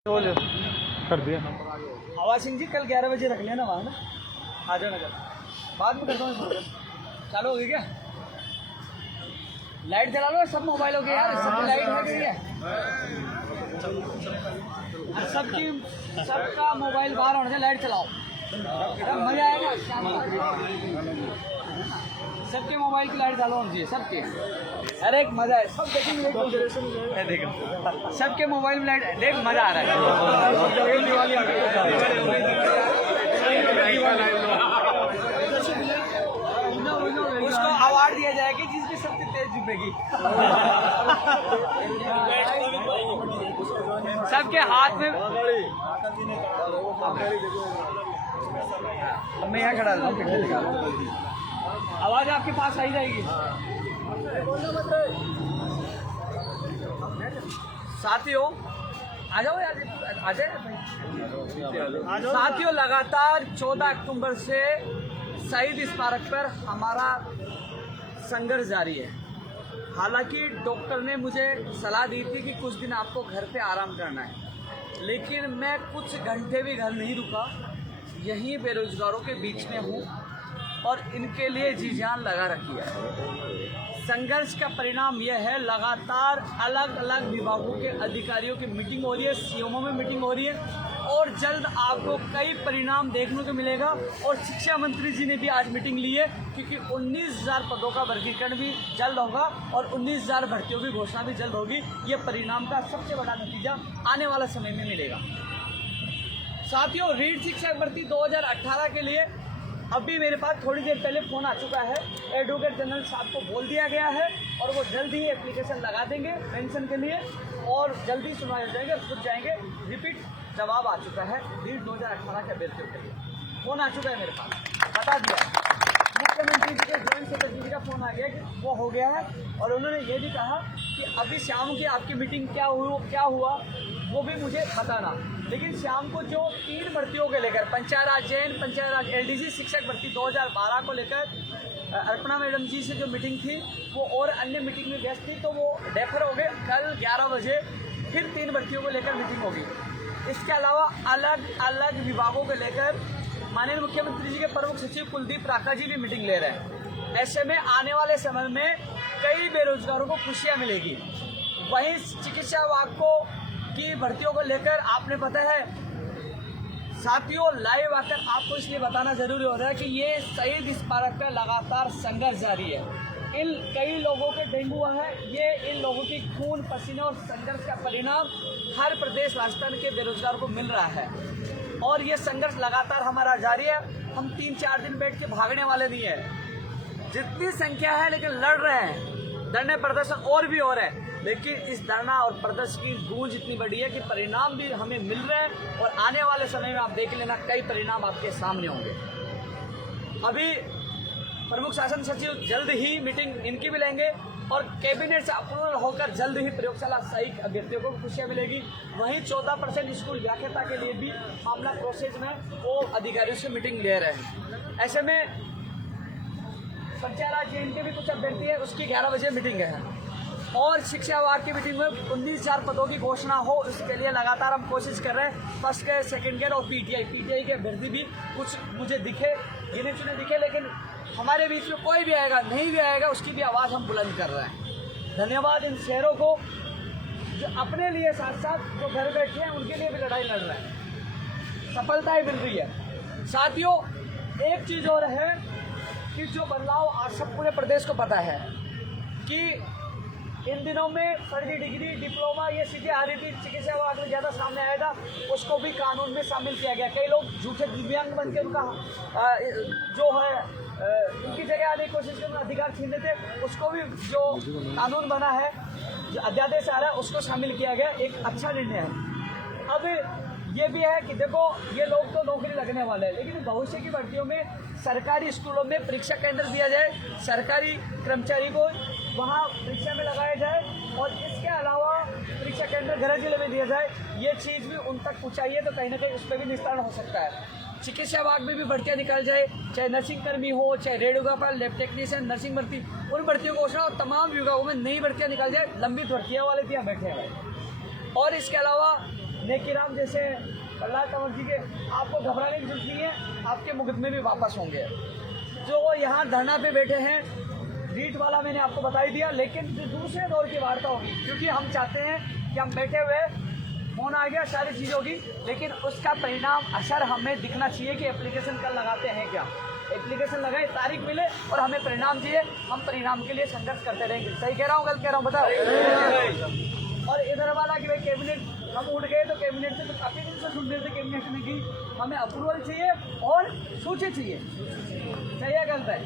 कर दिया। आवाज सिंह जी कल 11 बजे रख लेना वहाँ ना, आ जाना जब बाद में करता हूँ। चालू हो गई क्या? लाइट जला लो सब मोबाइलों के यार, सब लाइट है गई है, सबका मोबाइल बाहर होने से लाइट चलाओ, मजा आएगा शाम को। सबके मोबाइल की लाइट चालू होनी चाहिए सबके, अरे एक मजा है, सब देखेंगे, सबके मोबाइल में लाइट देख, मजा आ रहा है। उसको अवार्ड दिया जाएगा जिसकी सबसे तेज जुबेगी। सबके हाथ में, मैं यहाँ खड़ा हूँ, आवाज आपके पास आई जाएगी। साथियों आ जाओ यार, आ जाए साथियों। लगातार 14 अक्टूबर से शहीद स्मारक पर हमारा संघर्ष जारी है। हालांकि डॉक्टर ने मुझे सलाह दी थी कि कुछ दिन आपको घर पे आराम करना है, लेकिन मैं कुछ घंटे भी घर नहीं रुका, यहीं बेरोजगारों के बीच में हूँ और इनके लिए जी जान लगा रखी है। संघर्ष का परिणाम यह है, लगातार अलग अलग विभागों के अधिकारियों की मीटिंग हो रही है, सीएमओ में मीटिंग हो रही है और जल्द आपको कई परिणाम देखने को मिलेगा। और शिक्षा मंत्री जी ने भी आज मीटिंग ली है, क्योंकि 19,000 पदों का वर्गीकरण भी जल्द होगा और 19,000 भर्तियों की घोषणा भी जल्द होगी। ये परिणाम का सबसे बड़ा नतीजा आने वाला समय में मिलेगा। साथियों, रीढ़ शिक्षक भर्ती 2018 के लिए अभी मेरे पास थोड़ी देर पहले फ़ोन आ चुका है। एडवोकेट जनरल साहब को बोल दिया गया है और वो जल्दी ही एप्लीकेशन लगा देंगे पेंशन के लिए और जल्दी सुनवाई हो जाएंगे, खुद जाएंगे। रिपीट जवाब आ चुका है रीढ़ 2018 के अभ्यर्थियों के लिए, फ़ोन आ चुका है मेरे पास, बता दिया। मुख्यमंत्री जी के जॉइंट सेक्रेटरी का फ़ोन आ गया कि वो हो गया है और उन्होंने ये भी कहा कि अभी शाम की आपकी मीटिंग क्या हुआ वो भी मुझे बताना। लेकिन शाम को जो 3 भर्तियों के लेकर, पंचायत राज जैन, पंचायत राज एलडीसी शिक्षक भर्ती 2012 को लेकर अर्पणा मैडम जी से जो मीटिंग थी वो और अन्य मीटिंग में व्यस्त थी, तो वो डेफर हो गए। कल 11 बजे फिर 3 भर्तियों को लेकर मीटिंग होगी। इसके अलावा अलग अलग विभागों को लेकर माननीय मुख्यमंत्री जी के प्रमुख सचिव कुलदीप राका जी भी मीटिंग ले रहे हैं। ऐसे में आने वाले समय में कई बेरोजगारों को खुशियाँ मिलेगी। वहीं चिकित्सा विभाग को की भर्तियों को लेकर आपने पता है साथियों, लाइव आकर आपको इसलिए बताना जरूरी हो रहा है कि ये शहीद स्मारक का लगातार संघर्ष जारी है। इन कई लोगों के डेंगू हुआ है, ये इन लोगों की खून पसीने और संघर्ष का परिणाम हर प्रदेश राजस्थान के बेरोजगार को मिल रहा है और ये संघर्ष लगातार हमारा जारी है। हम 3-4 दिन बैठ के भागने वाले नहीं है। जितनी संख्या है लेकिन लड़ रहे हैं, धरने प्रदर्शन और भी हो रहे हैं, लेकिन इस धरना और प्रदर्शन की गूंज इतनी बड़ी है कि परिणाम भी हमें मिल रहे हैं और आने वाले समय में आप देख लेना कई परिणाम आपके सामने होंगे। अभी प्रमुख शासन सचिव जल्द ही मीटिंग इनकी भी लेंगे और कैबिनेट से अप्रूवल होकर जल्द ही प्रयोगशाला सही अभ्यर्थियों को खुशियाँ मिलेगी। वहीं 14% स्कूल व्याख्याता के लिए भी मामला प्रोसेस में, वो अधिकारियों से मीटिंग ले रहे हैं। ऐसे में पंचायत राज जैन के भी कुछ अभ्यर्थी है, उसकी 11 बजे मीटिंग है और शिक्षा विभाग की मीटिंग में 19,000 पदों की घोषणा हो, इसके लिए लगातार हम कोशिश कर रहे हैं। फर्स्ट ग्रेड, सेकंड ग्रेड और पीटीआई के अभ्यर्थी भी कुछ मुझे दिखे, गिने चुने दिखे, लेकिन हमारे बीच में कोई भी आएगा नहीं भी आएगा उसकी भी आवाज़ हम बुलंद कर रहे हैं। धन्यवाद इन शहरों को जो अपने लिए साथ साथ जो घर बैठे हैं उनके लिए भी लड़ाई लड़ रहे हैं, सफलताएं मिल रही है। साथियों, एक चीज़ और है कि जो बदलाव आज सब पूरे प्रदेश को पता है कि इन दिनों में फर्जी डिग्री, डिप्लोमा ये चीज़ें आ रही थी, चिकित्सा विभाग में ज़्यादा सामने आया था, उसको भी कानून में शामिल किया गया। कई लोग झूठे दिव्यांग बन के उनका जो है उनकी जगह आने की कोशिश करना, अधिकार छीनते थे, उसको भी जो कानून बना है, जो अध्यादेश आ रहा है, उसको शामिल किया गया। एक अच्छा निर्णय है। अब ये भी है कि देखो ये लोग तो नौकरी लगने वाले हैं, लेकिन भविष्य की भर्तियों में सरकारी स्कूलों में परीक्षा केंद्र दिया जाए, सरकारी कर्मचारी को वहाँ परीक्षा में लगाया जाए और इसके अलावा परीक्षा केंद्र गृह जिले में दिया जाए। ये चीज़ भी उन तक पहुँचाइए तो कहीं ना कहीं उस पर भी निस्तारण हो सकता है। चिकित्सा विभाग में भी भर्तियाँ निकाल जाए, चाहे नर्सिंग कर्मी हो, चाहे रेडियोग्राफर, लैब टेक्नीशियन, नर्सिंग भर्ती, उन भर्तियों को घोषणा और तमाम विभागों में नई भर्तियाँ निकाल जाए। लंबित भर्तियाँ वाले भी यहाँ बैठे हैं और इसके अलावा नेकीराम जैसे प्रहलाद कंवर जी के, आपको घबराने की जरूरत नहीं है, आपके मुकदमे भी वापस होंगे। जो यहाँ धरना पे बैठे हैं, रीट वाला मैंने आपको बता ही दिया, लेकिन जो दूसरे दौर की वार्ता होगी, क्योंकि हम चाहते हैं कि हम बैठे हुए फोन आ गया, सारी चीज़ होगी, लेकिन उसका परिणाम असर हमें दिखना चाहिए कि एप्लीकेशन कल लगाते हैं क्या, एप्लीकेशन लगाए, तारीख मिले और हमें परिणाम चाहिए, हम परिणाम के लिए संघर्ष करते रहेंगे। सही कह रहा हूँ, गलत कह रहा हूँ, बताओ। और इधर वाला कि भाई कैबिनेट हम उठ गए, तो कैबिनेट से तो काफ़ी दिन से सुन रहे थे कैबिनेट ने की, हमें अप्रूवल चाहिए और सूची चाहिए। सही है, गलत है?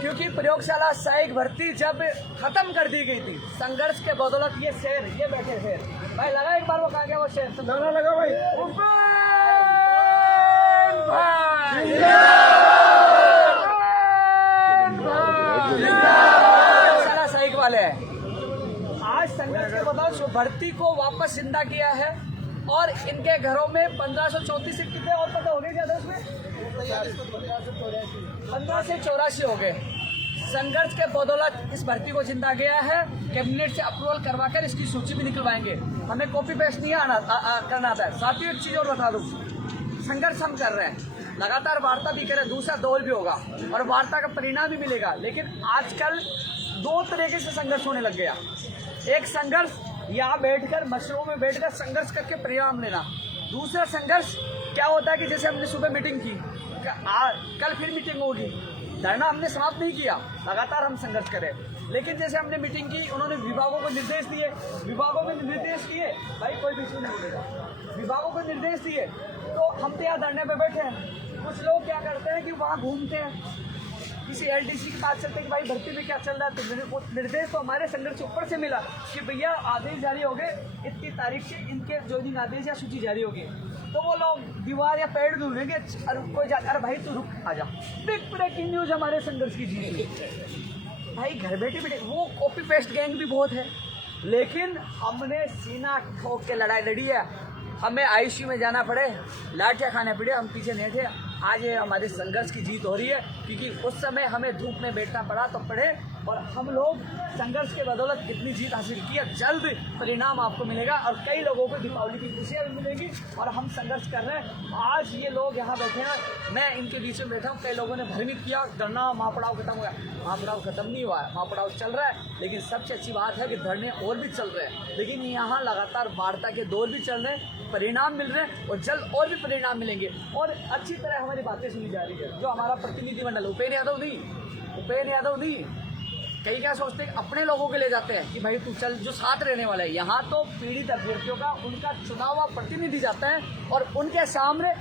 क्योंकि प्रयोगशाला सहायक भर्ती जब खत्म कर दी गई थी संघर्ष के बदौलत, ये शेर, ये बैठे शेर भाई लगा एक बार, वो कहा गया वो शेर गाना लगा भाई, प्रयोगशाला सहायक वाले आज संघर्ष के बदौलत भर्ती को वापस जिंदा किया है और इनके घरों में 1534 कितने और पता हो गए ज्यादा, उसमें 15 से 84 हो गए। संघर्ष के बदौलत इस भर्ती को जिंदा गया है, कैबिनेट से अप्रूवल करवाकर इसकी सूची भी निकलवाएंगे, हमें कॉपी पेस्ट नहीं करना आता है। साथियों एक चीज़ और बता दूं, संघर्ष हम कर रहे हैं, लगातार वार्ता भी कर रहे हैं, दूसरा दौर भी होगा और वार्ता का परिणाम भी मिलेगा, लेकिन आजकल दो तरीके से संघर्ष होने लग गया। एक संघर्ष यहाँ बैठकर मशरों में बैठकर संघर्ष करके परिणाम लेना, दूसरा संघर्ष क्या होता है कि जैसे हमने सुबह मीटिंग की, कल फिर मीटिंग होगी, धरना हमने समाप्त नहीं किया, लगातार हम संघर्ष करें, लेकिन जैसे हमने मीटिंग की, उन्होंने विभागों को निर्देश दिए, विभागों में निर्देश दिए, भाई कोई भी नहीं बोलेगा, विभागों को निर्देश दिए, तो हम तो यहाँ धरने पे बैठे हैं। कुछ लोग क्या करते हैं कि वहाँ घूमते हैं, किसी एलडीसी के पास चलते हैं कि भाई भर्ती में क्या चल रहा है, तो निर्देश तो हमारे संघर्ष ऊपर से मिला कि भैया आदेश जारी हो गए, इतनी तारीख से इनके ज्वाइनिंग आदेश या सूची जारी होगी, तो वो लोग दीवार या पेड़ ढूंढेंगे, कोई जा, अरे भाई तू रुक आजा, बिग ब्रेकिंग न्यूज हमारे संघर्ष की जीत। भाई घर बैठे बैठे वो कॉपी पेस्ट गैंग भी बहुत है, लेकिन हमने सीना ठोक के लड़ाई लड़ी है, हमें आईसीयू में जाना पड़े, लाठियाँ खाने पड़े, हम पीछे नहीं थे। आज ये हमारे संघर्ष की जीत हो रही है, क्योंकि उस समय हमें धूप में बैठना पड़ा तो पड़े, और हम लोग संघर्ष के बदौलत कितनी जीत हासिल की है, जल्द परिणाम आपको मिलेगा और कई लोगों को दीपावली की खुशियाँ भी मिलेंगी। और हम संघर्ष कर रहे हैं, आज ये लोग यहाँ बैठे हैं, मैं इनके बीच में बैठा हूँ, कई लोगों ने भ्रमित किया धरना महापड़ाव खत्म हुआ, महापड़ाव खत्म नहीं हुआ है, महापड़ाव चल रहा है, लेकिन सबसे अच्छी बात है कि धरने और भी चल रहे हैं, लेकिन यहाँ लगातार वार्ता के दौर भी चल रहे हैं, परिणाम मिल रहे हैं और जल्द और भी परिणाम मिलेंगे और अच्छी तरह हमारी बातें सुनी जा रही है। जो हमारा प्रतिनिधिमंडल उपेंद्र यादव नहीं, कई क्या सोचते हैं अपने लोगों के ले जाते हैं कि भाई तू चल, जो साथ रहने वाला है, यहाँ तो पीड़ित अभ्यर्थियों का उनका चुना हुआ प्रतिनिधि जाता है और उनके सामने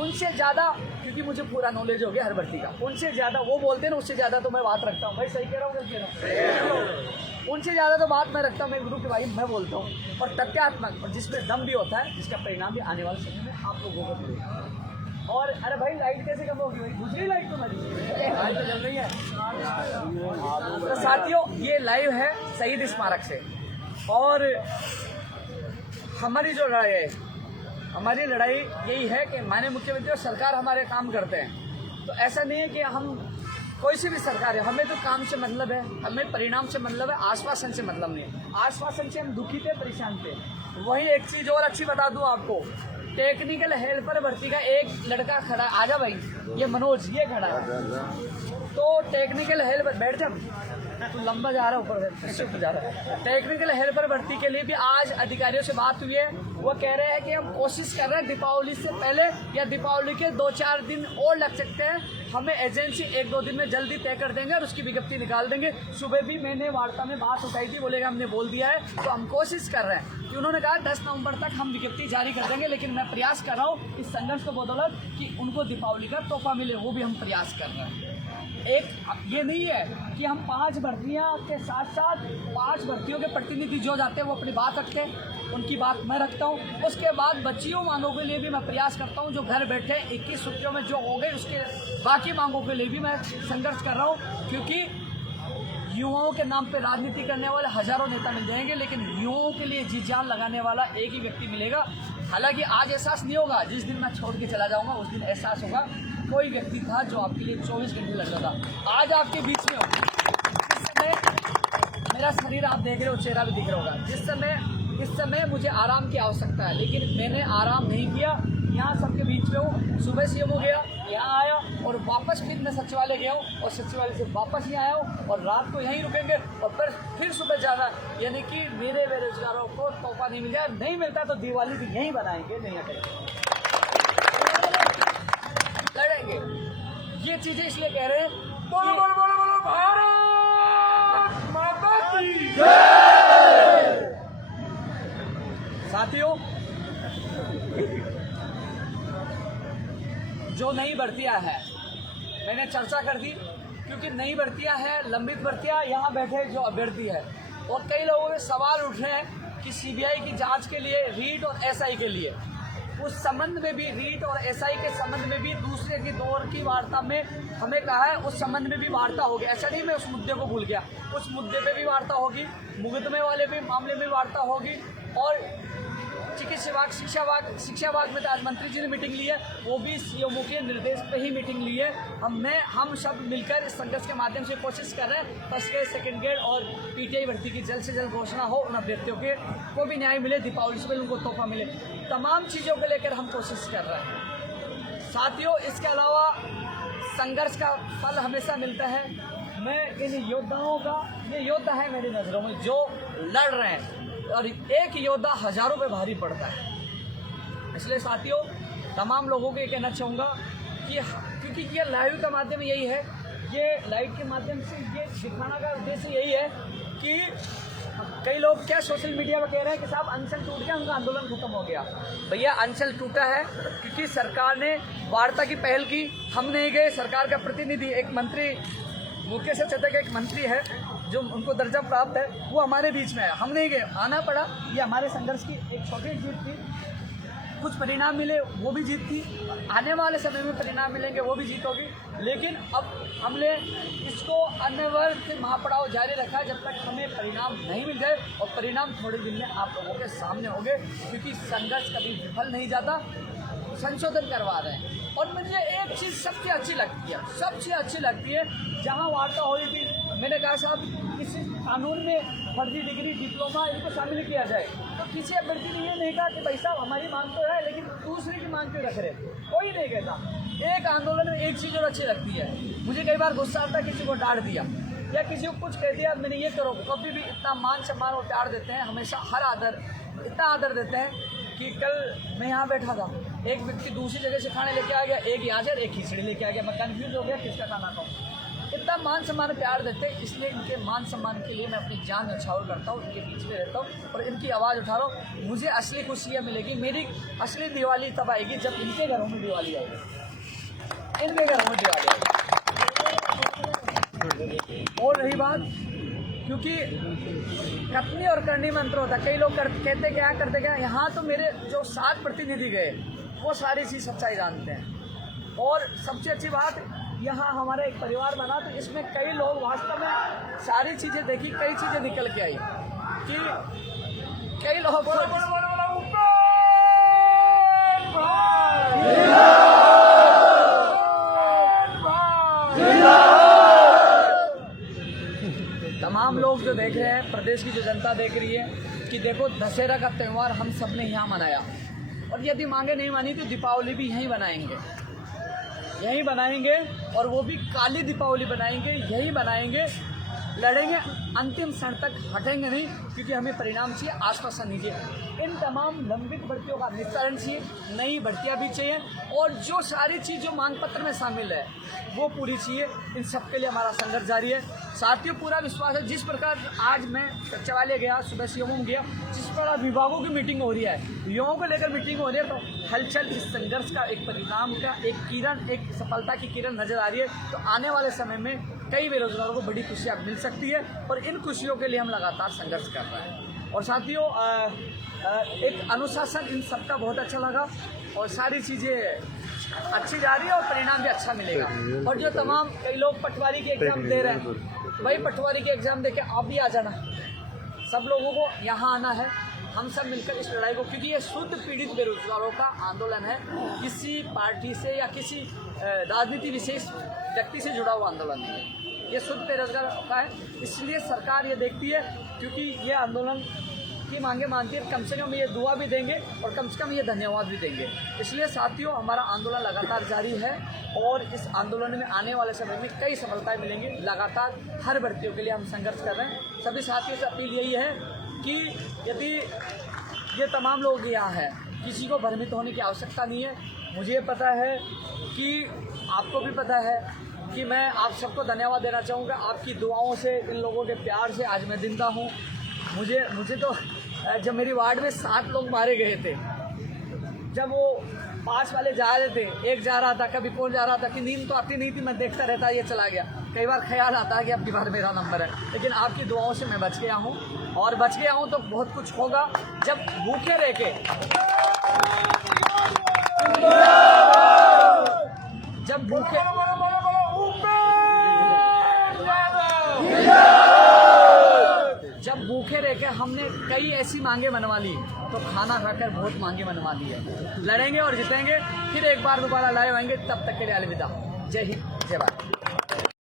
उनसे ज़्यादा, क्योंकि मुझे पूरा नॉलेज हो गया हर भर्ती का, उनसे ज़्यादा वो बोलते हैं ना, उससे ज़्यादा तो मैं बात रखता हूँ। भाई सही कह रहा हूँ, गलत कह रहा हूँ? उनसे ज़्यादा तो बात मैं रखता हूँ, मैं गुरु के भाई मैं बोलता हूँ, और तथ्यात्मक, और जिसमें दम भी होता है, जिसका परिणाम भी आने वाले समय में आप लोगों को मिलेगा। और अरे भाई लाइट कैसे कम होगी भाई, दूसरी लाइट तुम्हारी लाइट तो जल रही है। तो साथियों ये लाइव है शहीद स्मारक से, और हमारी जो लड़ाई है, हमारी लड़ाई यही है कि माननीय मुख्यमंत्री और सरकार हमारे काम करते हैं, तो ऐसा नहीं है कि हम कोई सी भी सरकार है, हमें तो काम से मतलब है, हमें परिणाम से मतलब है, आश्वासन से मतलब नहीं है। आश्वासन से हम दुखी थे, परेशान थे। वहीं एक चीज़ और अच्छी बता दूं आपको, टेक्निकल हेल्पर भर्ती का एक लड़का खड़ा, आजा भाई, ये मनोज, ये खड़ा है, तो टेक्निकल हेल्पर, बैठ जा तू, लंबा जा रहा है ऊपर जा रहा है। टेक्निकल हेल्पर भर्ती के लिए भी आज अधिकारियों से बात हुई है, वो कह रहे हैं कि हम कोशिश कर रहे हैं दीपावली से पहले या दीपावली के 2-4 दिन और लग सकते हैं, हमें एजेंसी 1-2 दिन में जल्दी तय कर देंगे और उसकी विज्ञप्ति निकाल देंगे। सुबह भी मैंने वार्ता में बात उठाई थी, बोलेगा हमने बोल दिया है, तो हम कोशिश कर रहे हैं कि उन्होंने कहा 10 नवंबर तक हम विज्ञप्ति जारी कर देंगे, लेकिन मैं प्रयास कर रहा हूँ इस संघर्ष को बदौलत कि उनको दीपावली का तोहफा मिले, वो भी हम प्रयास कर रहे हैं। एक ये नहीं है कि हम 5 भर्तियाँ के साथ साथ 5 भर्तियों के प्रतिनिधि जो जाते हैं वो अपनी बात रखते हैं, उनकी बात मैं रखता हूँ। उसके बाद बच्चियों मांगों के लिए भी मैं प्रयास करता हूँ, जो घर बैठे 21 छुट्टियों में जो हो गए, उसके बाकी मांगों के लिए भी मैं संघर्ष कर रहा हूँ, क्योंकि युवाओं के नाम पे राजनीति करने वाले हजारों नेता मिल जाएंगे, लेकिन युवाओं के लिए जी जान लगाने वाला एक ही व्यक्ति मिलेगा। हालांकि आज एहसास नहीं होगा, जिस दिन मैं छोड़ के चला जाऊंगा उस दिन एहसास होगा कोई व्यक्ति था जो आपके लिए 24 घंटे लग रहा था, आज आपके बीच में हो। जिस समय मेरा शरीर आप देख रहे हो, चेहरा भी दिख रहा होगा, जिस समय इस समय मुझे आराम की आवश्यकता है, लेकिन मैंने आराम नहीं किया। यहाँ सबके बीच में हूँ। सुबह सीएम हो गया, यहाँ आया और वापस फिर मैं सचिवालय गया हूँ और सचिवालय से वापस यहाँ आया हूँ और रात को यहीं रुकेंगे और फिर सुबह जाना। यानी कि मेरे बेरोजगारों को तोहफा नहीं मिल जाए, नहीं मिलता तो दिवाली भी यहीं बनाएंगे, नहीं करेंगे, लड़ेंगे। ये चीजें इसलिए कह रहे हैं, बोलो बोलो बोलो बोलो भारत माता की जय। साथियों, जो नई भर्तियां है मैंने चर्चा कर दी, क्योंकि नई भर्तियां हैं, लंबित भर्तियां, यहाँ बैठे जो अभ्यर्थी है और कई लोगों में सवाल उठ रहे हैं कि सीबीआई की जांच के लिए, रीट और एसआई के लिए, उस संबंध में भी, रीट और एसआई के संबंध में भी दूसरे की दौर की वार्ता में हमें कहा है, उस संबंध में भी वार्ता होगी। ऐसा नहीं मैं उस मुद्दे को भूल गया, उस मुद्दे पे भी वार्ता होगी, मुकदमे वाले भी मामले में वार्ता होगी। और चिकित्सा विभाग, शिक्षा विभाग में तो आज मंत्री जी ने मीटिंग ली है, वो भी सीएमओ के निर्देश पे ही मीटिंग ली है। हम सब मिलकर इस संघर्ष के माध्यम से कोशिश कर रहे हैं फर्स्ट ग्रेड, सेकंड ग्रेड और पीटीआई भर्ती की जल्द से जल्द घोषणा हो, उन अभ्यर्थियों के को भी न्याय मिले, दीपावली से उनको तोहफा मिले। तमाम चीज़ों को लेकर हम कोशिश कर रहे हैं। साथियों, इसके अलावा संघर्ष का फल हमेशा मिलता है। मैं इन योद्धाओं का, ये योद्धा है मेरी नज़रों में जो लड़ रहे हैं, और एक योद्धा हजारों पे भारी पड़ता है। इसलिए साथियों, तमाम लोगों को ये कहना चाहूँगा कि क्योंकि ये लाइव का माध्यम यही है, ये लाइव के माध्यम से ये दिखाना का उद्देश्य यही है कि कई लोग क्या सोशल मीडिया पर कह रहे हैं कि साहब अनशन टूट गया, उनका आंदोलन खत्म हो गया। भैया, अनशन टूटा है क्योंकि सरकार ने वार्ता की पहल की, हम नहीं गए। सरकार का प्रतिनिधि, एक मंत्री, मुकेश चतक एक मंत्री है जो उनको दर्जा प्राप्त है, वो हमारे बीच में है, हम नहीं गए, आना पड़ा। ये हमारे संघर्ष की एक छोटी जीत थी, कुछ परिणाम मिले, वो भी जीत थी। आने वाले समय में परिणाम मिलेंगे, वो भी जीत होगी। लेकिन अब हमने इसको अनवरत महापड़ाव जारी रखा जब तक हमें परिणाम नहीं मिल गए, और परिणाम थोड़े दिन में आप लोगों के सामने होंगे, क्योंकि संघर्ष कभी विफल नहीं जाता, संशोधन करवा रहे हैं। और मुझे एक चीज़ सबसे अच्छी लगती है, जहाँ वार्ता हो रही थी, मैंने कहा साहब किसी कानून में फर्जी डिग्री, डिप्लोमा इनको शामिल किया जाए, तो किसी अभ्यर्थी ने ये नहीं कहा कि भाई साहब हमारी मांग तो है लेकिन दूसरे की मांग क्यों रख रहे, कोई नहीं कहता। एक आंदोलन में एक चीज़ और अच्छी लगती है, मुझे कई बार गुस्सा आता है, किसी को डांट दिया या किसी को कुछ कह दिया, मैंने ये करो, कभी भी इतना मान सम्मान और प्यार देते हैं, हमेशा हर आदर, इतना आदर देते हैं कि कल मैं यहाँ बैठा था, एक व्यक्ति दूसरी जगह से खाने लेके आ गया, एक यहाँ से एक खिचड़ी लेके आ गया, मैं कन्फ्यूज हो गया किसका खाना खाऊँ। इतना मान सम्मान प्यार देते हैं, इसलिए इनके मान सम्मान के लिए मैं अपनी जान न्यौछावर करता हूँ, इनके बीच में रहता हूँ और इनकी आवाज़ उठा रहा हूँ। मुझे असली खुशी यह मिलेगी, मेरी असली दिवाली तब आएगी जब इनके घरों में दिवाली आएगी, इनके घरों में दिवाली आएगी। और रही बात, क्योंकि कथनी और करनी में अंतर होता है, कई लोग कहते क्या करते क्या, यहाँ तो मेरे जो 7 प्रतिनिधि गए वो सारी चीज़ सच्चाई जानते हैं। और सबसे अच्छी बात, यहाँ हमारा एक परिवार बना, तो इसमें कई लोग वास्तव में सारी चीज़ें देखी, कई चीज़ें निकल के आई कि कई लोग तमाम लोग जो देख रहे हैं, प्रदेश की जो जनता देख रही है कि देखो दशहरा का त्यौहार हम सब ने यहाँ मनाया, और यदि मांगे नहीं मानी तो दीपावली भी यहीं बनाएंगे और वो भी काली दीपावली बनाएंगे, यही बनाएंगे, लड़ेंगे अंतिम क्षण तक, हटेंगे नहीं, क्योंकि हमें परिणाम चाहिए, आश्वासन नहीं चाहिए। इन तमाम लंबित भर्तियों का निस्तारण चाहिए, नई भर्तियां भी चाहिए, और जो सारी चीज़ जो मांग पत्र में शामिल है वो पूरी चाहिए। इन सब के लिए हमारा संघर्ष जारी है। साथियों, पूरा विश्वास है, जिस प्रकार आज मैं सचिवालय गया, सुबह सीएमओ गया, जिस प्रकार विभागों की मीटिंग हो रही है, युवाओं को लेकर मीटिंग हो रही है, तो हलचल इस संघर्ष का, एक परिणाम का एक किरण, एक सफलता की किरण नजर आ रही है। तो आने वाले समय में कई बेरोजगारों को बड़ी खुशियाँ मिल सकती है, और इन खुशियों के लिए हम लगातार संघर्ष कर रहे हैं। और साथियों, एक अनुशासन इन सबका बहुत अच्छा लगा, और सारी चीज़ें अच्छी जा रही है और परिणाम भी अच्छा मिलेगा। और जो तमाम कई लोग पटवारी के एग्ज़ाम दे रहे हैं, भाई पटवारी के एग्ज़ाम दे के आप भी आ जाना, सब लोगों को यहाँ आना है, हम सब मिलकर इस लड़ाई को, क्योंकि ये शुद्ध पीड़ित बेरोजगारों का आंदोलन है, किसी पार्टी से या किसी राजनीति विशेष व्यक्ति से जुड़ा हुआ आंदोलन नहीं है, ये शुद्ध बेरोजगारों का है। इसलिए सरकार ये देखती है, क्योंकि ये आंदोलन सबकी मांगे मानती है, कम से कम ये दुआ भी देंगे और कम से कम ये धन्यवाद भी देंगे। इसलिए साथियों, हमारा आंदोलन लगातार जारी है और इस आंदोलन में आने वाले समय में कई सफलताएं मिलेंगी। लगातार हर भर्तियों के लिए हम संघर्ष कर रहे हैं। सभी साथियों से अपील यही है कि यदि ये तमाम लोग यहाँ हैं, किसी को भ्रमित होने की आवश्यकता नहीं है। मुझे पता है कि आपको भी पता है कि मैं आप सबको धन्यवाद देना चाहूँगा। आपकी दुआओं से, इन लोगों के प्यार से आज मैं जिंदा हूँ। मुझे तो जब मेरी वार्ड में 7 लोग मारे गए थे, जब वो 5 वाले जा रहे थे, एक जा रहा था, कभी कौन जा रहा था, कि नींद तो आती नहीं थी, मैं देखता रहता ये चला गया। कई बार ख्याल आता है कि अब की बार मेरा नंबर है, लेकिन आपकी दुआओं से मैं बच गया हूँ और बच गया हूँ तो बहुत कुछ होगा। जब भूखे रह के जब भूखे रह के हमने कई ऐसी मांगे मनवा ली, तो खाना खाकर बहुत मांगे मनवा ली है। लड़ेंगे और जीतेंगे, फिर एक बार दोबारा लाए आएंगे। तब तक के लिए अलविदा। जय हिंद, जय भारत।